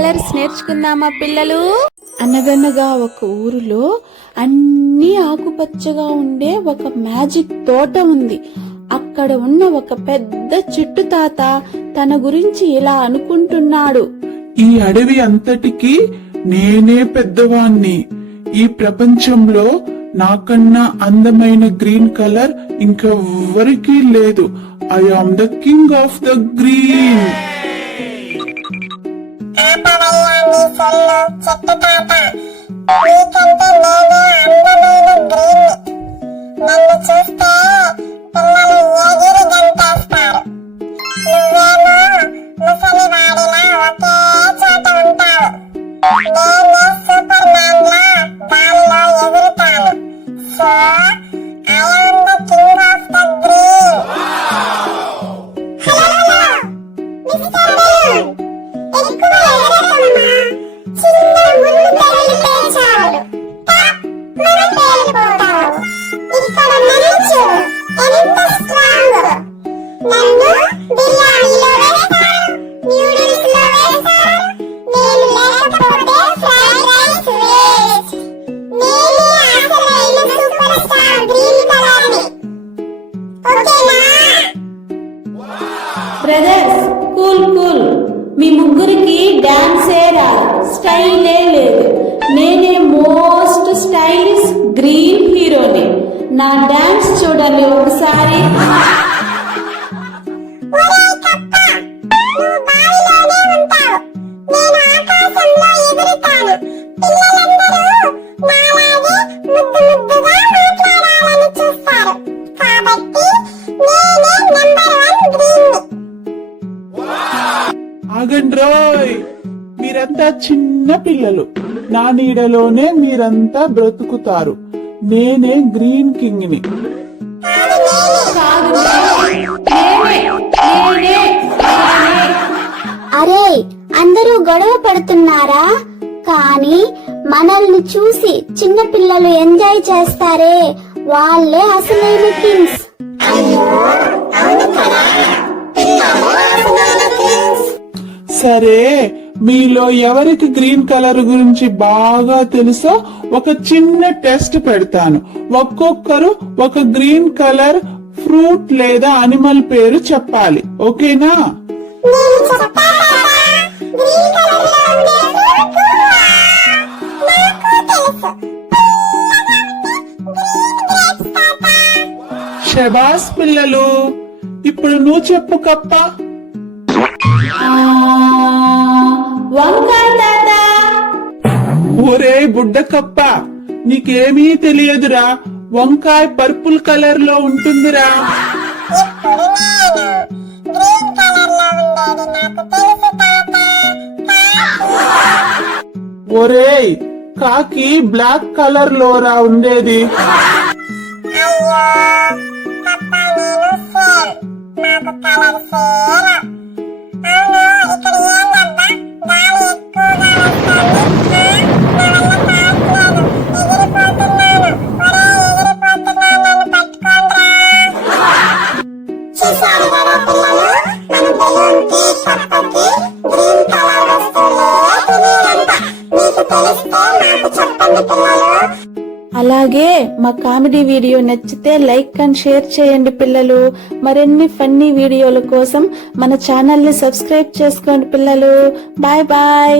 Colours నేర్చుకుందామా పిల్లలు? అనగనగా ఒక ఊరిలో అన్ని ఆకుపచ్చగా ఉండే ఒక మ్యాజిక్ తోట ఉంది. అక్కడ ఉన్న ఒక పెద్ద చెట్టు తాత తన గురించి ఇలా అనుకుంటున్నాడు. ఈ అడవి అంతటికి నేనే పెద్దవాణ్ణి. ఈ ప్రపంచంలో నాకన్నా అందమైన గ్రీన్ కలర్ ఇంకెవ్వరికీ లేదు. I am the king of the green. నన్ను చూస్తే పిల్లలు ఎగిరి గంటేస్తారు. నువ్వేమో ముసలివాడిలా ఒకే చోట ఉంటావు. నేను సూపర్ మ్యాన్ లా గాలిలో ఎగురుతాను. So I am the king of the green. Hello mister balloon, ఎక్కువ ఎగరకమ్మా. చిన్న ముళ్ళు తగిలితే చాలు మనం పేలిపోతావు. ఇక్కడ మంచు ఎంత స్ట్రాంగ్. నన్ను బిర్యానీలో వేశారు, న్యూడిల్స్ లో వేశారు. నేను లేకపోతే ఫ్రైడ్ రైస్ వేస్ట్. నేనే అసలైన సూపర్ స్టార్ గ్రీన్ కలర్ ని. ఓకేనా? Brothers, cool cool. మీ ముగ్గురికి డాన్సే రాదు, స్టైలే లేదు. నేనే మోస్ట్ స్టైలిష్ గ్రీన్ హీరోని. నా డాన్స్ చూడండి ఒకసారి. ఒరేయ్ కప్ప, నువ్వు బావిలోనే ఉంటావు. నేను ఆకాశంలో ఎగురుతాను. పిల్లలందరూ నాలాగే ముద్దు ముద్దుగా మాట్లాడాలని చూస్తారు. కాబట్టి నేనే నంబర్ 1 గ్రీన్ ని. ఆగండ్రోయ్, మీరంతా చిన్న పిల్లలు. నా నీడలోనే మీరంతా బ్రతుకుతారు. నేనే గ్రీన్ కింగ్ ని. అరే, అందరూ గొడవ పడుతున్నారా? కానీ మనల్ని చూసి చిన్న పిల్లలు ఎంజాయ్ చేస్తారే, వాళ్ళే అసలైన కింగ్స్. సరే, మీలో ఎవరికి గ్రీన్ కలర్ గురించి బాగా తెలుసో ఒక చిన్న టెస్ట్ పెడతాను. ఒక్కొక్కరు ఒక గ్రీన్ కలర్ ఫ్రూట్ లేదా అనిమల్ పేరు చెప్పాలి. ఓకేనా? శబాస్ పిల్లలు. ఇప్పుడు నువ్వు చెప్పు కప్ప. వంకాయ తాత. ఒరే బుడ్డ కప్ప, నీకేమీ తెలియదురా. వంకాయ పర్పుల్ కలర్ లో ఉంటుందిరా. ఇప్పుడు నేను గ్రీన్ కలర్ లో ఉండేది నాకు తెలుసు తాత. ఒరేయ్, కాకి బ్లాక్ కలర్ లో రా ఉండేది. అయ్యో పప్ప, నేను సేమ్. నాకు కలర్ సేమ్. అవును, ఇక్కడ ఏందబ్బా గాలి ఎక్కువగా వస్తుంది. నా వల్ల కావట్లేదు, ఎగిరిపోతున్నాను. ఒరే ఎగిరిపోతున్నాను, నన్ను పట్టుకోండిరా. చూశారు కదా పిల్లలు, మన బెలూన్ కి కప్పకి గ్రీన్ కలర్ వస్తువులే తెలియదంట. మీకు తెలిస్తే నాకు చెప్పండి పిల్లలు. అలాగే మా కామెడీ వీడియో నచ్చితే లైక్ అండ్ షేర్ చేయండి పిల్లలు. మరిన్ని ఫన్నీ వీడియోల కోసం మన ఛానల్ ని సబ్స్క్రైబ్ చేసుకోండి పిల్లలు. Bye bye.